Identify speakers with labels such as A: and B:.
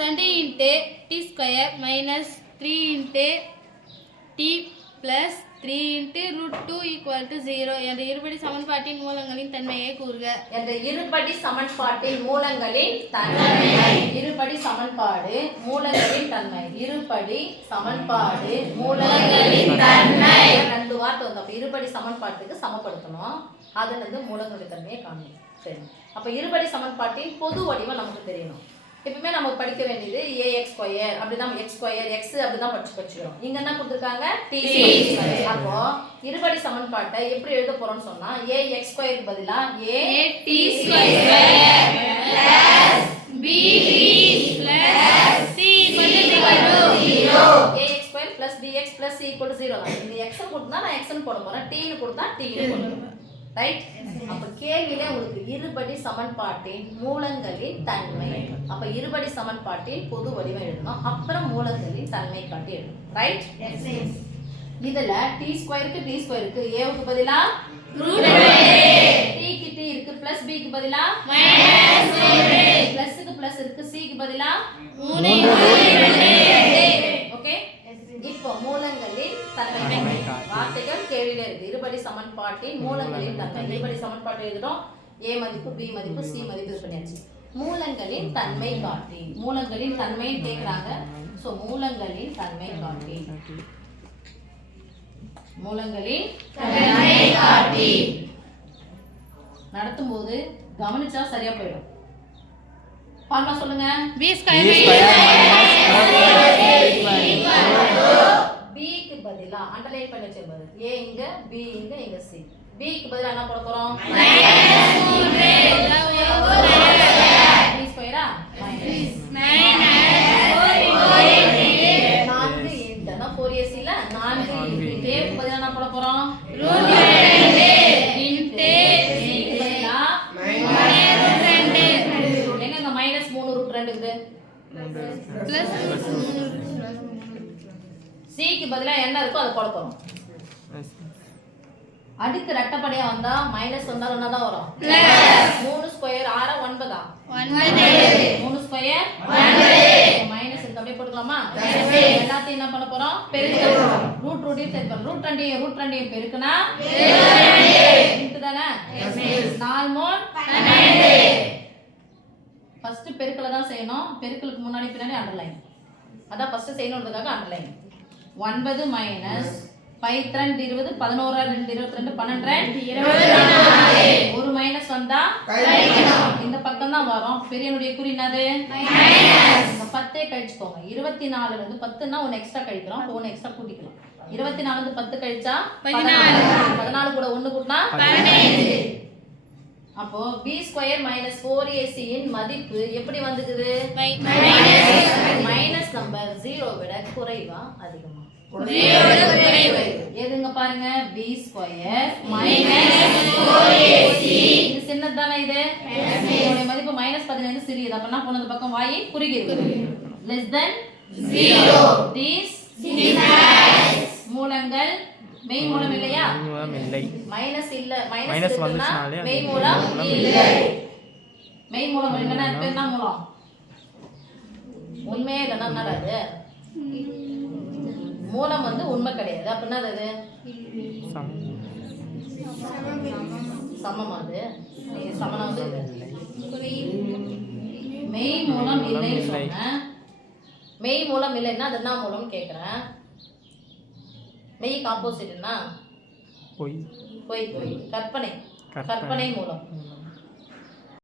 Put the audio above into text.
A: Twenty into D square minus three into D plus three into root two equal to zero என்ற இருபடி சமன்பாட்டின் மூலங்களின் தன்மையை கூறுக.
B: என்ற இருபடி சமன்பாட்டின் மூலங்களின் தன்மை இருபடி சமன்பாடு மூலங்களின் தன்மை இருபடி சமன்பாடு மூலங்களின் தன்மை. ரெண்டு வார்த்தை வந்து அப்ப இருபடி சமன்பாட்டுக்கு சமப்படுத்தணும். அதுல இருந்து மூலங்களுடைய தன்மையை காணணும் சரி அப்ப இருபடி சமன்பாட்டின் பொது வடிவம் நமக்கு தெரியணும். எப்பவுமே நம்ம படிக்க வேண்டியது ஏ எக்ஸ் ஸ்கொயர் அப்படிதான் எக்ஸ் ஸ்கொயர் எக்ஸ் அப்படிதான் படிச்சு படிச்சுக்கிறோம் இங்க என்ன கொடுத்துருக்காங்க? டி அப்போ இருபடி சமன்பாட்டை எப்படி எழுத போறோம்னு சொன்னா ஏ எக்ஸ் ஸ்கொயர் பதிலா A
A: D square B plus
B: square plus equal zero இந்த x கொடுத்தா நான் x னு போட போறேன். T னு கொடுத்தா t னு போட போறேன். ரைட் அப்ப கேள்வியில உங்களுக்கு இருபடி சமன்பாட்டின் மூலங்களின் தன்மை. அப்ப இருபடி சமன்பாட்டின் பொது வடிவம் எழுதணும். அப்புறம் மூலங்களின் தன்மை காட்டி எழுதணும். ரைட் இதுல t ஸ்கொயருக்கு t ஸ்கொயருக்கு a க்கு பதிலா? க்கு t இருக்கு. பிளஸ் b க்கு பதிலா?
A: மைனஸ்
B: பிளஸ் க்கு பிளஸ் இருக்கு. C க்கு பதிலா? ஓகே இப்போ மூலங்களின் தன்மை வார்த்தைகள் கேள்வியில இருக்கு இருபடி சமன்பாட்டின் மூலங்களின் தன்மை. இருபடி சமன்பாடு எழுதுறோம். a மதிப்பு b மதிப்பு c மதிப்பு இது பண்ணியாச்சு மூலங்களின் தன்மை காட்டி மூலங்களின் தன்மை கேக்குறாங்க. சோ மூலங்களின் தன்மை காட்டி மூலங்களின் தன்மை காட்டி நடத்தும் போது கவனிச்சா சரியா போயிடும். பாருமா சொல்லுங்க.
A: பி
B: பதிலா அண்டர்லைன் பண்ணி வச்சிருப்பாரு A இங்க B இங்க இங்க C. B க்கு பதிலா என்ன போட போறோம்? நான்கு இன்ட்டு அதான் 4AC ல நான்கு இன்ட்டு A க்கு பதிலா என்ன போட போறோம்? எங்க இங்க மைனஸ் மூணு ரூட் ரெண்டு இருக்குது.
A: பிளஸ்
B: சிக்கு பதிலா என்ன இருக்கோ அதை போட போறோம். அடுக்கு ரெட்டப்படையா வந்தா மைனஸ் வந்தாலும் என்ன தான் வரும் மூணு ஸ்கொயர் ஆறா ஒன்பதா? மூணு ஸ்கொயர் மைனஸ் இருக்கு அப்படியே போட்டுக்கலாமா? எல்லாத்தையும் என்ன பண்ண போறோம்? பெருக்க ரூட் ரூட்டையும் சேர்ப்போம் ரூட் ரெண்டையும் ரூட் ரெண்டையும் பெருக்குனா? தானே? நாலு மூணு ஃபர்ஸ்ட் பெருக்கல தான் செய்யணும். பெருக்கலுக்கு முன்னாடி பின்னாடி அண்டர்லைன் அதான் ஃபர்ஸ்ட் செய்யணுன்றதுக்காக அண்டர்லைன் ஒன்பது மைனஸ் பைத்திரண்டு இருபது பதினோரா ரெண்டு இருபத்தி ரெண்டு பன்னெண்டு ஒரு மைனஸ் வந்தா இந்த பக்கம் தான் வரும். பெரியனுடைய குறி என்னது? பத்தே கழிச்சுக்கோங்க. இருபத்தி நாலுல இருந்து பத்துன்னா ஒன்று எக்ஸ்ட்ரா கழிக்கிறோம். ஒன்று எக்ஸ்ட்ரா கூட்டிக்கலாம். இருபத்தி இருந்து பத்து கழிச்சா
A: பதினாலு.
B: பதினாலு. கூட ஒன்று கூட்டினா அப்போ b ஸ்கொயர் மைனஸ் ஃபோர் ஏசியின் மதிப்பு எப்படி வந்துக்குது மைனஸ் நம்பர் ஜீரோ விட குறைவா அதிகமா? எதுங்க பாருங்க? b ஸ்கொயர் மைனஸ் இது சின்னது தானே இது இதோட மதிப்பு மைனஸ் பதினைந்து சிறியது. அப்ப என்ன போனது? பக்கம் வாயி குறுகியது. லெஸ் தென் ஜீரோ தீஸ் மூலங்கள் மெய் மூலம் இல்லையா?
C: மூலம் இல்லை.
B: மைனஸ் இல்ல மைனஸ்
C: வந்துச்சுனாலே
B: மெய் மூலம் இல்லை. மெய் மூலம் இல்லைன்னா அது பேர் என்ன மூலம்? உண்மையே இல்லைன்னா என்னடா அது? மூலம் வந்து உண்மை கிடையாது. அப்படின்னா அது?
C: சமம்.
B: அது. சமனா வந்து. மெய் மூலம் இல்லைன்னு
C: இல்லை.
B: சொன்னேன். மெய் மூலம் இல்லைன்னா அது என்ன மூலம் கேட்குறேன் மெய்க்கு ஆப்போசிட்னா
C: பொய்
B: பொய் கற்பனை
C: கற்பனை.
B: மூலம்.